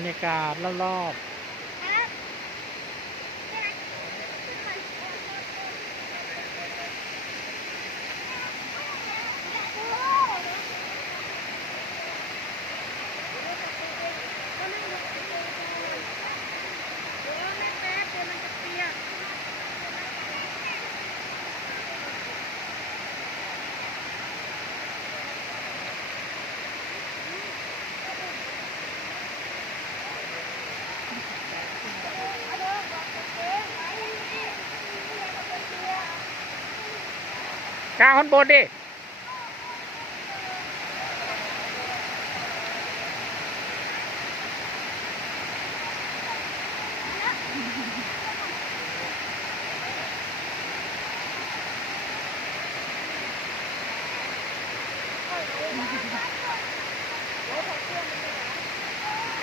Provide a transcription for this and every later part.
รยากาศรอบๆก้าวข้างบนดิ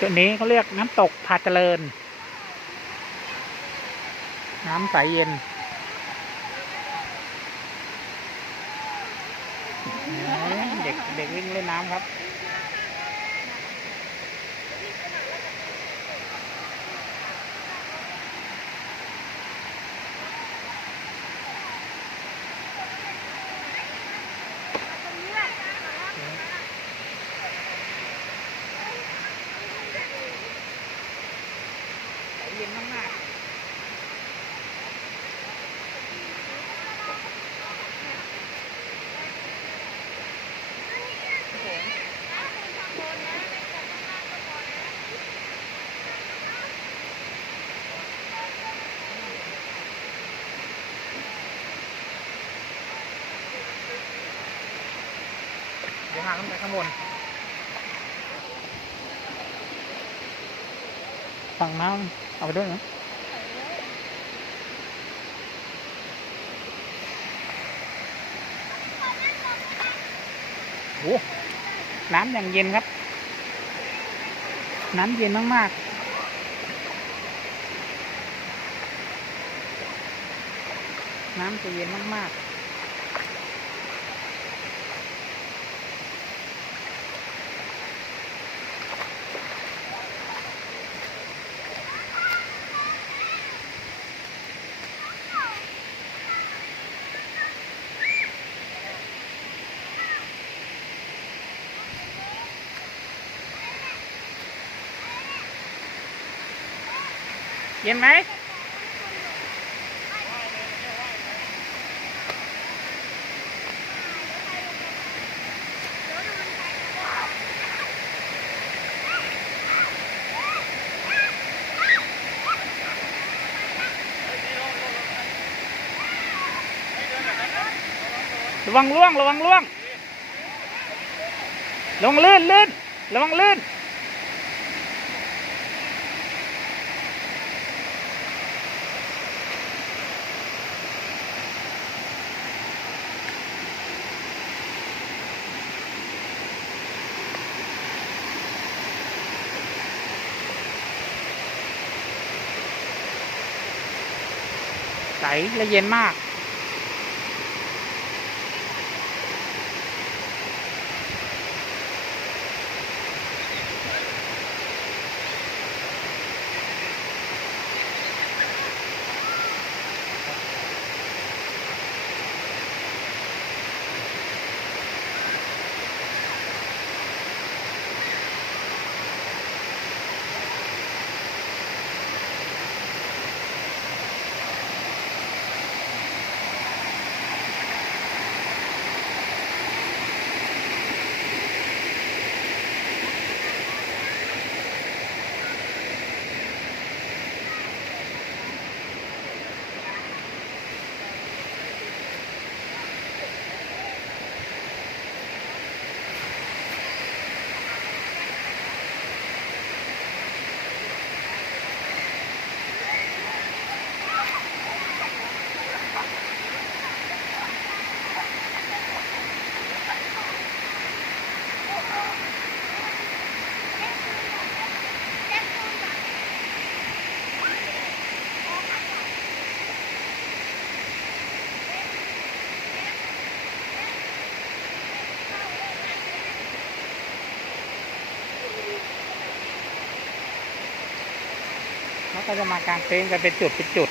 จุดนี้เขาเรียกน้ำตกพาเจริญน้ำใสเย็นเด็กวิ่งเล่นน้ำครับเย็นมากๆเดี๋ยวหาขึ้นไปข้างบนฝั่งน้ำเอาไปด้วยนะโอ้น้ำอย่างเย็นครับน้ำเย็นมากๆน้ำจะเย็นมากๆเย็นไหมระวังล่วงระวังลื่นระวังลื่นใสและเย็นมาก ก็จะมากางเต็นท์กันเป็นจุดเป็นจุด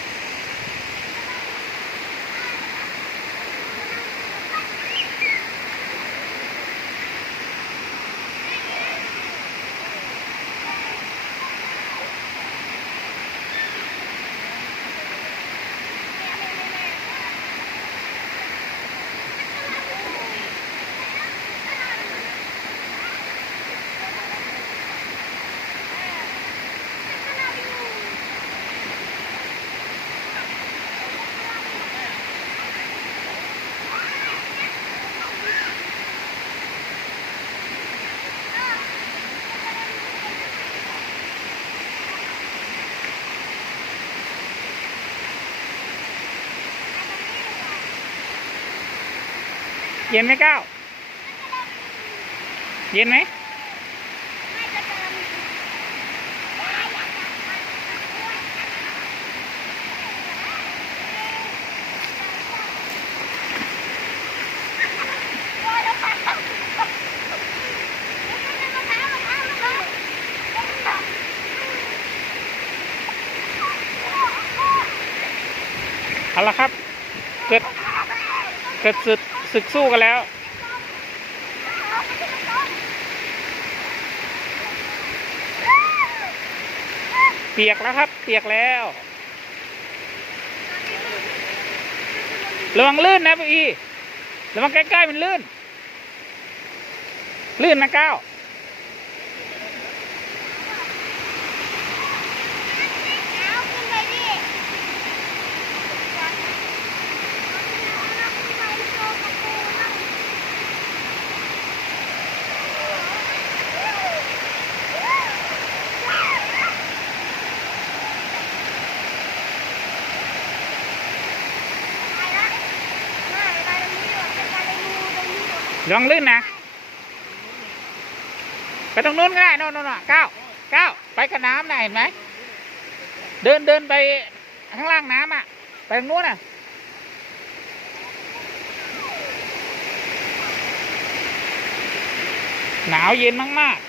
เย็นไหมก้าวเย็นไหมเอาละครับเกิดศึกสู้กันแล้วเปียกแล้วครับเปียกแล้วระวังลื่นนะพี่ระวังใกล้ๆมันลื่นนะก้าวระวังลื่นนะไปตรงนู้นก็ได้โน่นก้าวไปกับน้ำนะเห็นไหมเดินไปข้างล่างน้ำอ่ะไปตรงนู้นน่ะหนาวเย็นมากๆ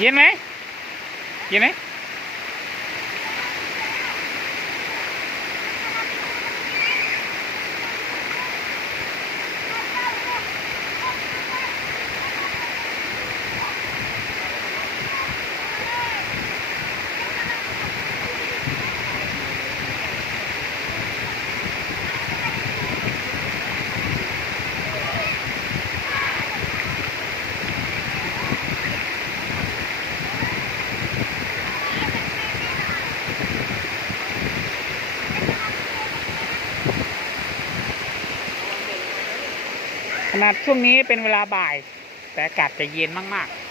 เย็นไหมขนาดช่วงนี้เป็นเวลาบ่ายแต่อากาศจะเย็นมากๆ